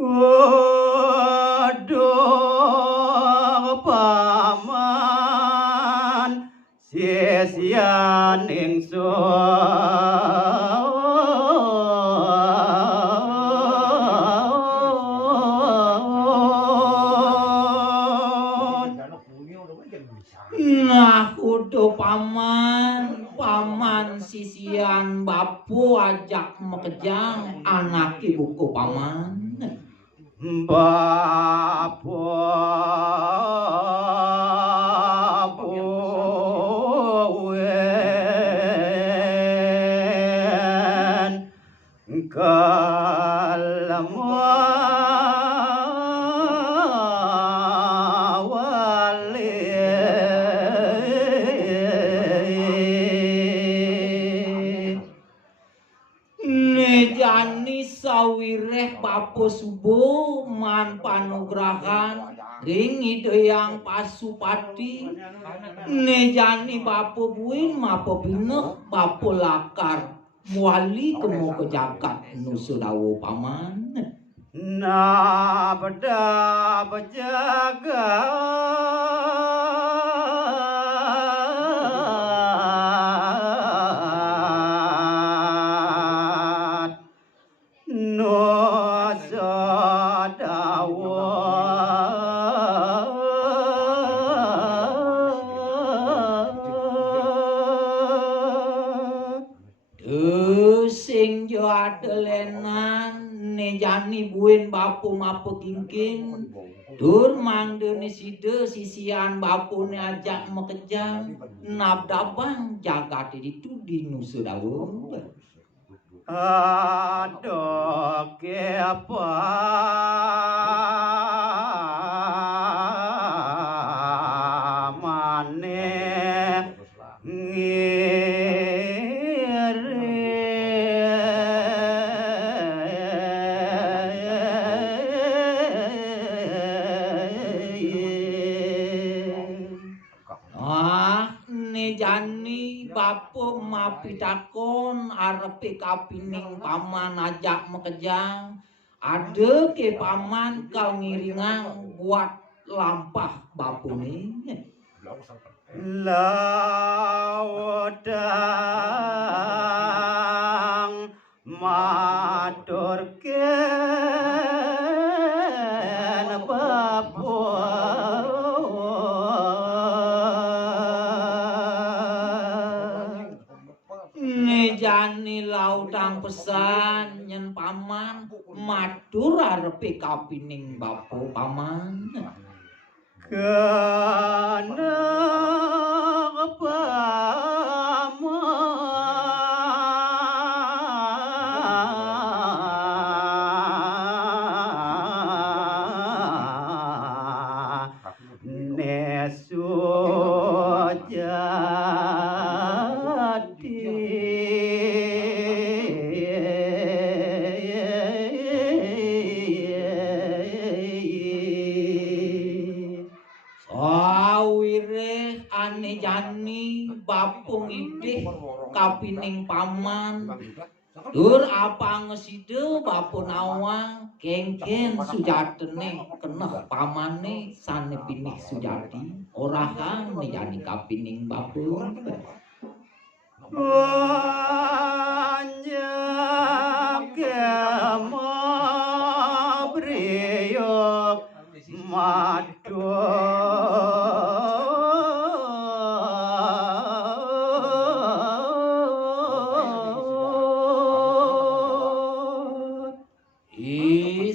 Waduh paman sia-sian Nah, kudu paman sisian bapu ajak mekejang anak ibuku paman. Bapuwen Nejani sawireh bapu subuh man panugrahan ring yang pasupati nejani bapu buin mapo pineh bapu lakar muali kemo ke jagat nusudawo paman. na beda bejaga Sing jo adelenan nejani buin bapu mapu kingking dur mangdene side sisian bapune ajak mekejang nabdabang jagat itu di nusudawo. Aduh keapa maneh Nejani bapu mapitakon arepe kapining paman ajak mekejang ade ke paman kau ngiringang buat lampah bapune. laudang maturken Nejani laudang pesan nyen paman matur arepe kapining bapu paman. Kana paman nesu Sawire anejani bapu ngidih kapining paman dur apa ngeside bapu nawang kengken sujatene keneh pamane sane pinih sujati orahan nejani kapining bapu. Wanjak kemo briyok madut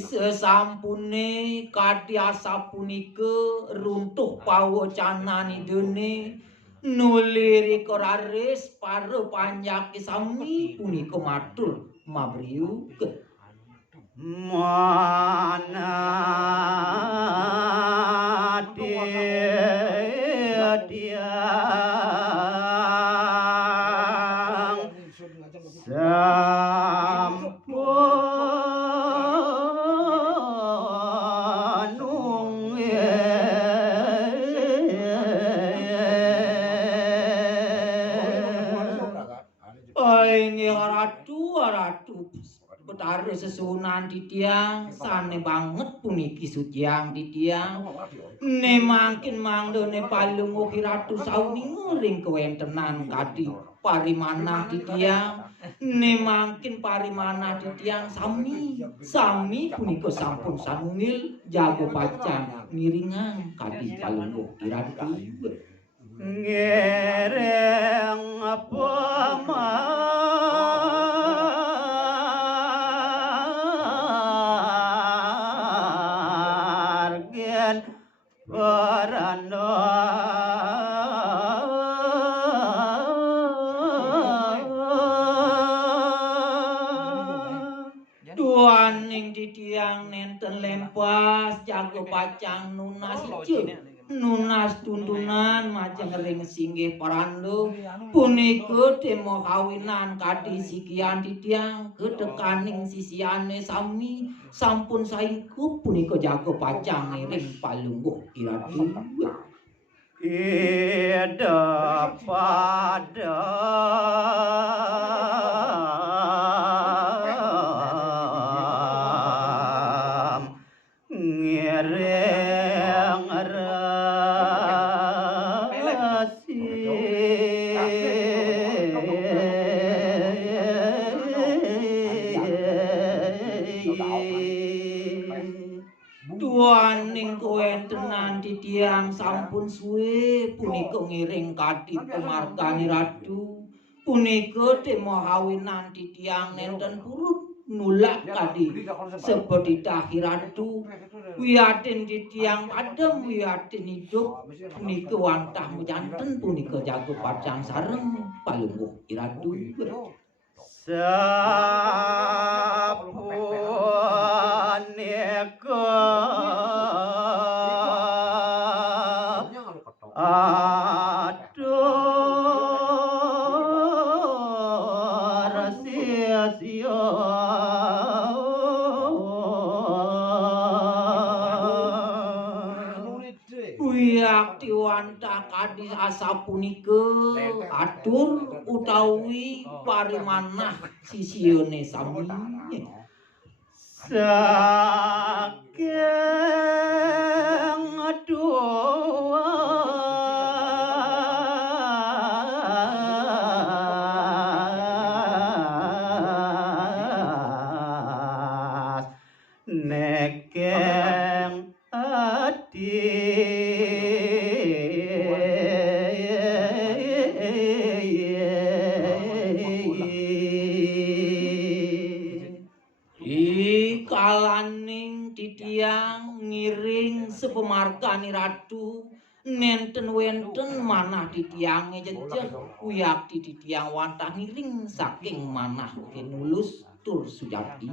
Sesampune kadya punika runtuh pawacanan idene nuliri koraris pare panjaki sami punika matur mabriuk mana dia padha sesunan titiang sane banget puniki suciang titiang ne mangkin mangdone palung kiratu sauni nguring kewentenan kadi parimana titiang ne mangkin parimana titiang sami punika sampun sanungil jago pacang ngiringan kadi palung kiratu ngereng pamargen warana duaning titiang nenten lempas jago pacang nunas ijo nunas tuntunan majeng ring singgih parando punika demo kawinan kadi sikian titiang kedekaning sisiane sami sampun saingkup punika jago pacang ring palungguh kiratu ida pada ngereng duaning kuwentenan titiang sampun suwe punika ngiring kadi pemargani ratu punika demo kawinan titiang nenten purut nulak kadi sebodidaki ratu wiyatin titiang padem wiyatin hidup punika wantah mujanten punika jago pacang sareng palungguh iratu sapuneka aduh sia-sia wiyak tiwantah kadi asa punika atur utawi parimanah sisione sami saking aduas nekeng ati kalaning titiang ngiring sepemargani ratu nenten wenten manah titiange jejeg kuyak titiang wantah ngiring saking manah kinulus tur sujati